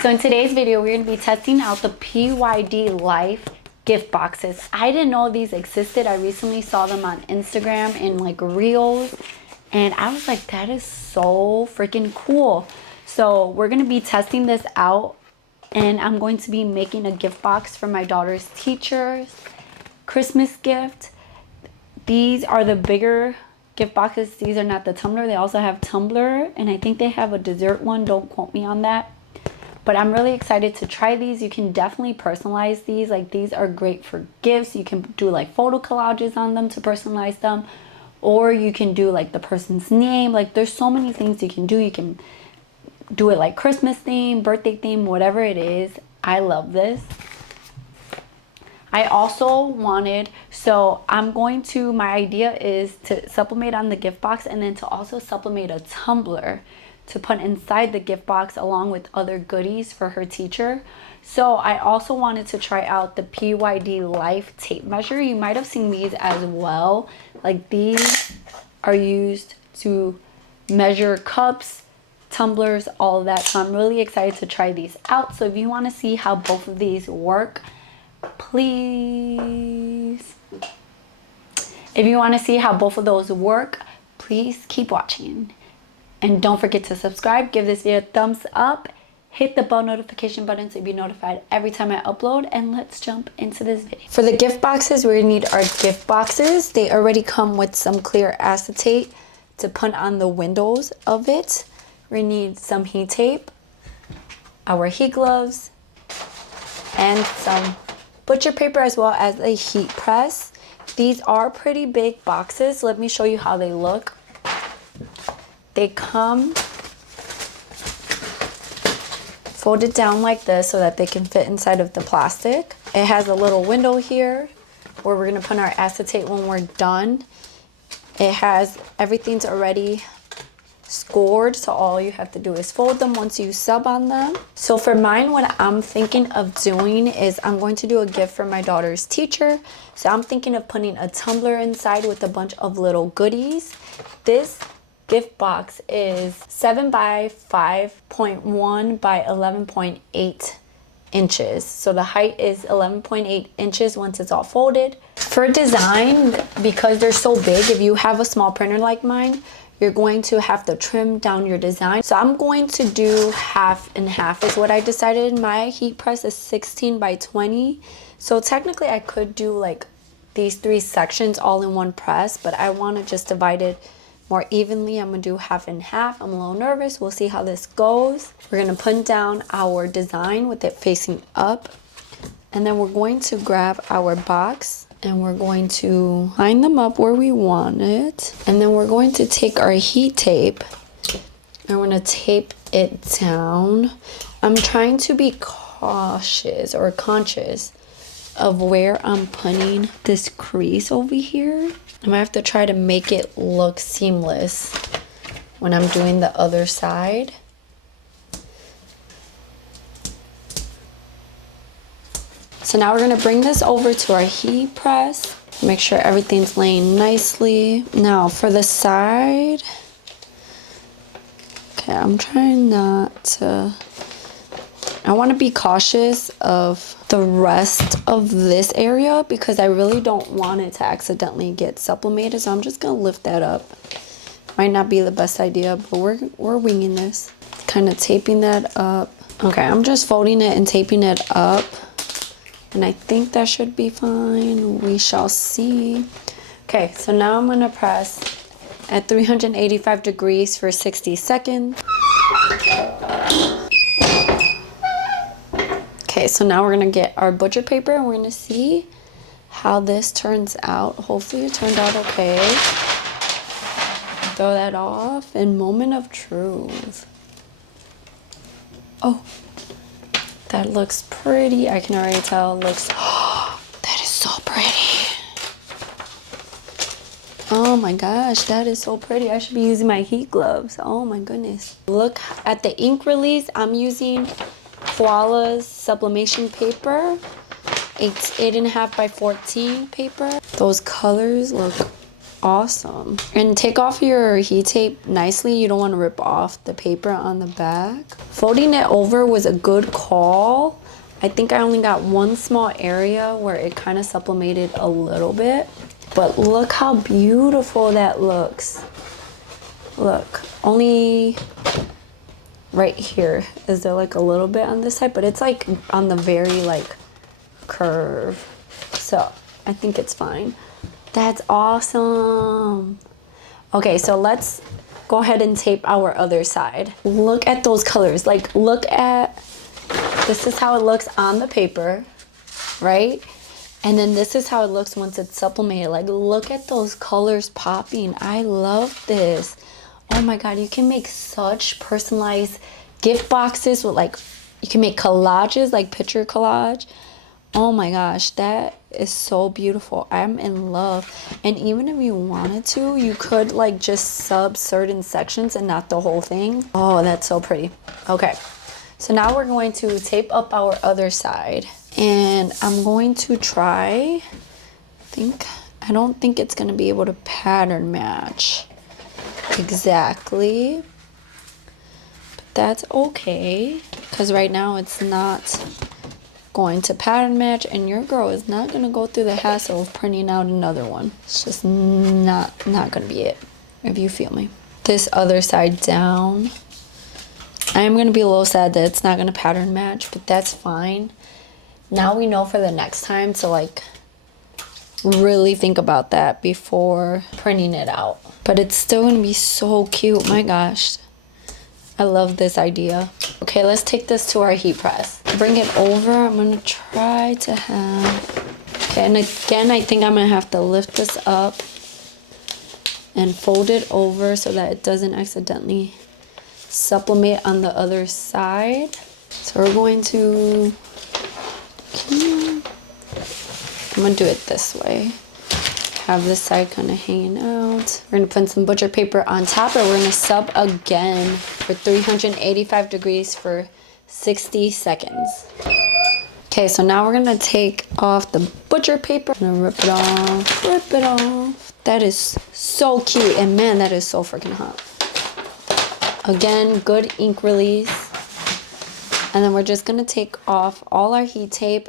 So in today's video, we're going to be testing out the PYD Life gift boxes. I didn't know these existed. I recently saw them on Instagram in like reels, and I was like, that is so freaking cool. So we're going to be testing this out, and I'm going to be making a gift box for my daughter's teacher's Christmas gift. These are the bigger gift boxes. These are not the Tumbler. They also have Tumbler, and I think they have a dessert one. Don't quote me on that. But I'm really excited to try these. You can definitely personalize these. Like, these are great for gifts. You can do like photo collages on them to personalize them. Or you can do like the person's name. Like, there's so many things you can do. You can do it like Christmas theme, birthday theme, whatever it is. I love this. I also wanted, so I'm going to, my idea is to sublimate on the gift box and then to also sublimate a tumbler to put inside the gift box along with other goodies for her teacher. So I also wanted to try out the PYD Life tape measure. You might have seen these as well. Like, these are used to measure cups, tumblers, all of that. So I'm really excited to try these out. So if you want to see how both of these work, please, if you want to see how both of those work, please keep watching. And don't forget to subscribe, give this video a thumbs up, hit the bell notification button so you'll be notified every time I upload, and let's jump into this video. For the gift boxes, we're gonna need our gift boxes. They already come with some clear acetate to put on the windows of it. We need some heat tape, our heat gloves, and some butcher paper, as well as a heat press. These are pretty big boxes. Let me show you how they look. They come folded down like this so that they can fit inside of the plastic. It has a little window here where we're gonna put our acetate when we're done. It has, everything's already scored, so all you have to do is fold them once you sub on them. So for mine, what I'm thinking of doing is I'm going to do a gift for my daughter's teacher. So I'm thinking of putting a tumbler inside with a bunch of little goodies. This gift box is 7 by 5.1 by 11.8 inches. So the height is 11.8 inches once it's all folded. For design, because they're so big, if you have a small printer like mine, you're going to have to trim down your design. So I'm going to do half and half is what I decided. My heat press is 16 by 20. So technically I could do like these 3 sections all in one press, but I want to just divide it more evenly. I'm gonna do half and half. I'm a little nervous. We'll see how this goes. We're gonna put down our design with it facing up, and then we're going to grab our box and we're going to line them up where we want it, and then we're going to take our heat tape and we're gonna tape it down. I'm trying to be cautious or conscious of where I'm putting this crease over here. I'm gonna have to try to make it look seamless when I'm doing the other side. So now we're gonna bring this over to our heat press. Make sure everything's laying nicely. Now for the side, okay, I'm trying not to, I wanna be cautious of the rest of this area because I really don't want it to accidentally get sublimated. So I'm just gonna lift that up. Might not be the best idea, but we're winging this. Kind of taping that up. Okay, I'm just folding it and taping it up. And I think that should be fine. We shall see. Okay, so now I'm gonna press at 385 degrees for 60 seconds. Okay, so now we're gonna get our butcher paper and we're gonna see how this turns out. Hopefully it turned out okay. Throw that off and moment of truth. Oh, that looks pretty. I can already tell it looks, oh, that is so pretty. Oh my gosh, that is so pretty. I should be using my heat gloves. Oh my goodness. Look at the ink release. I'm using Koala's sublimation paper. It's 8.5 by 14 paper. Those colors look awesome. And take off your heat tape nicely. You don't want to rip off the paper on the back. Folding it over was a good call. I think I only got one small area where it kind of sublimated a little bit. But look how beautiful that looks. Look, only right here is there like a little bit on this side, but it's like on the very like curve. So I think it's fine. That's awesome. Okay, so let's go ahead and tape our other side. Look at those colors. Like, look at, this is how it looks on the paper, right? And then this is how it looks once it's sublimated. Like, look at those colors popping. I love this. Oh my God, you can make such personalized gift boxes with like, you can make collages, like picture collage. Oh my gosh, that is so beautiful. I'm in love. And even if you wanted to, you could like just sub certain sections and not the whole thing. Oh, that's so pretty. Okay, so now we're going to tape up our other side. And I'm going to try, I don't think it's gonna be able to pattern match exactly. But that's okay, because right now it's not going to pattern match, and your girl is not going to go through the hassle of printing out another one. It's just not going to be it, if you feel me. This other side down, I am going to be a little sad that it's not going to pattern match, but that's fine. Now we know for the next time to like really think about that before printing it out. But it's still going to be so cute. My gosh, I love this idea. Okay, let's take this to our heat press. Bring it over. I'm gonna try to have, okay, and again, I think I'm gonna have to lift this up and fold it over so that it doesn't accidentally sublimate on the other side. So we're going to, I'm gonna do it this way. Have this side kind of hanging out. We're gonna put some butcher paper on top, and we're gonna sub again for 385 degrees for 60 seconds. Okay, so now we're gonna take off the butcher paper. I'm gonna rip it off. That is so cute, and man, that is so freaking hot. Again, good ink release. And then we're just gonna take off all our heat tape.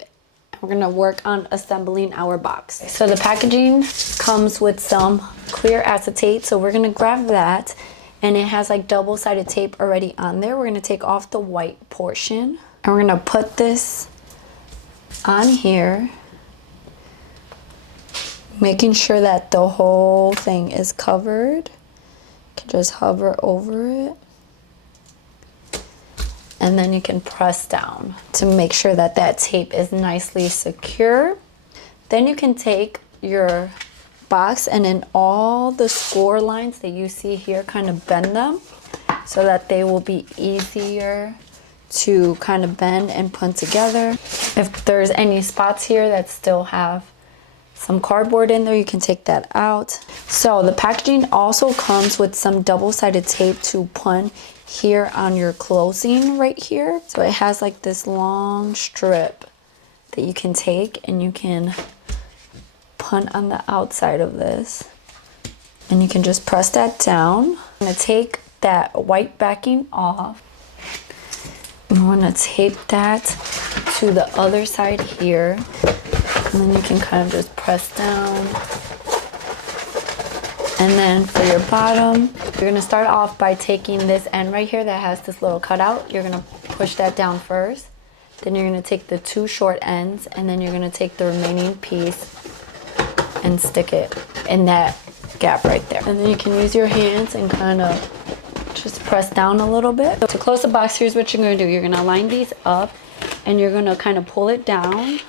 We're gonna work on assembling our box. So the packaging comes with some clear acetate, so we're gonna grab that, and it has like double-sided tape already on there. We're gonna take off the white portion, and we're gonna put this on here, making sure that the whole thing is covered. You can just hover over it. And then you can press down to make sure that that tape is nicely secure. Then you can take your box, and in all the score lines that you see here, kind of bend them so that they will be easier to kind of bend and put together. If there's any spots here that still have some cardboard in there, you can take that out. So the packaging also comes with some double-sided tape to put here on your closing right here. So it has like this long strip that you can take, and you can put on the outside of this, and you can just press that down. I'm gonna take that white backing off. I'm gonna tape that to the other side here, and then you can kind of just press down. And then for your bottom, you're gonna start off by taking this end right here that has this little cutout. You're gonna push that down first. Then you're gonna take the two short ends, and then you're gonna take the remaining piece and stick it in that gap right there. And then you can use your hands and kind of just press down a little bit. So to close the box, here's what you're gonna do. You're gonna line these up, and you're gonna kind of pull it down,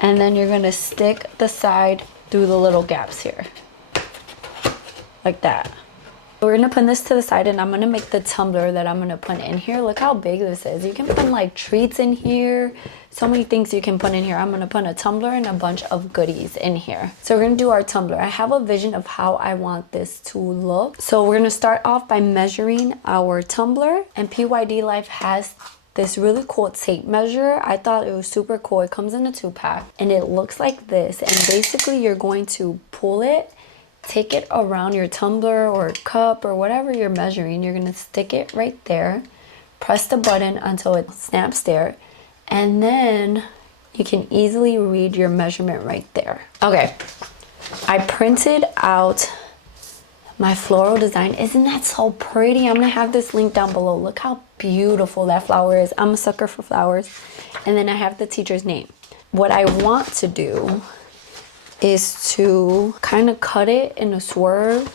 and then you're gonna stick the side through the little gaps here. Like that. We're gonna put this to the side, and I'm gonna make the tumbler that I'm gonna put in here. Look how big this is. You can put like treats in here. So many things you can put in here. I'm gonna put a tumbler and a bunch of goodies in here. So we're gonna do our tumbler. I have a vision of how I want this to look. So we're gonna start off by measuring our tumbler, and PYD Life has this really cool tape measure. I thought it was super cool. It comes in a 2-pack, and it looks like this. And basically you're going to pull it take it around your tumbler or cup or whatever you're measuring. You're gonna stick it right there, press the button until it snaps there, and then you can easily read your measurement right there. Okay, I printed out my floral design. Isn't that so pretty? I'm gonna have this link down below. Look how beautiful that flower is. I'm a sucker for flowers. And then I have the teacher's name. What I want to do is to kind of cut it in a swerve.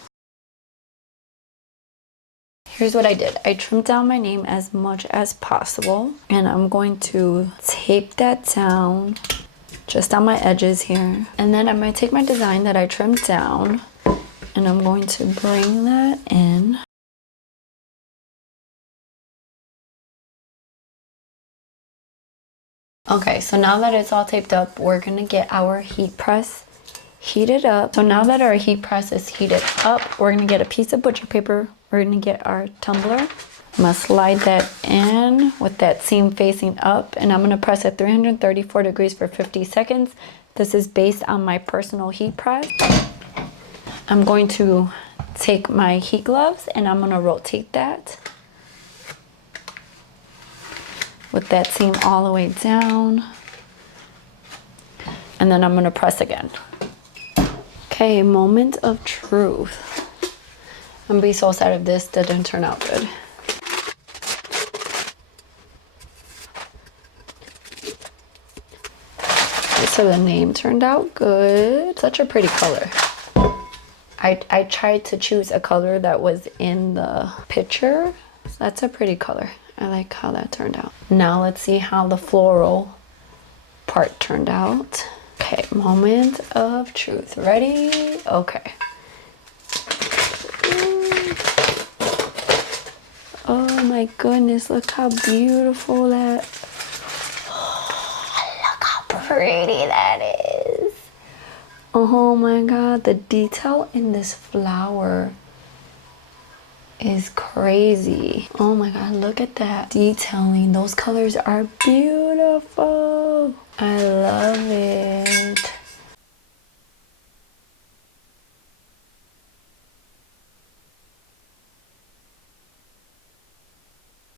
Here's what I did. I trimmed down my name as much as possible, and I'm going to tape that down just on my edges here. And then I'm going to take my design that I trimmed down, and I'm going to bring that in. Okay, so now that it's all taped up, we're gonna get our heat press heated up. So now that our heat press is heated up, we're gonna get a piece of butcher paper. We're gonna get our tumbler. I'm gonna slide that in with that seam facing up, and I'm gonna press at 334 degrees for 50 seconds. This is based on my personal heat press. I'm going to take my heat gloves and I'm gonna rotate that with that seam all the way down, and then I'm gonna press again. Okay, moment of truth. I'm gonna be so sad if this didn't turn out good. Okay, so the name turned out good. Such a pretty color. I tried to choose a color that was in the picture. So that's a pretty color. I like how that turned out. Now let's see how the floral part turned out. Okay, moment of truth. Ready? Okay. Oh my goodness, look how beautiful that. Oh, look how pretty that is. Oh my god, the detail in this flower is crazy. Oh my god, look at that detailing. Those colors are beautiful. I love it.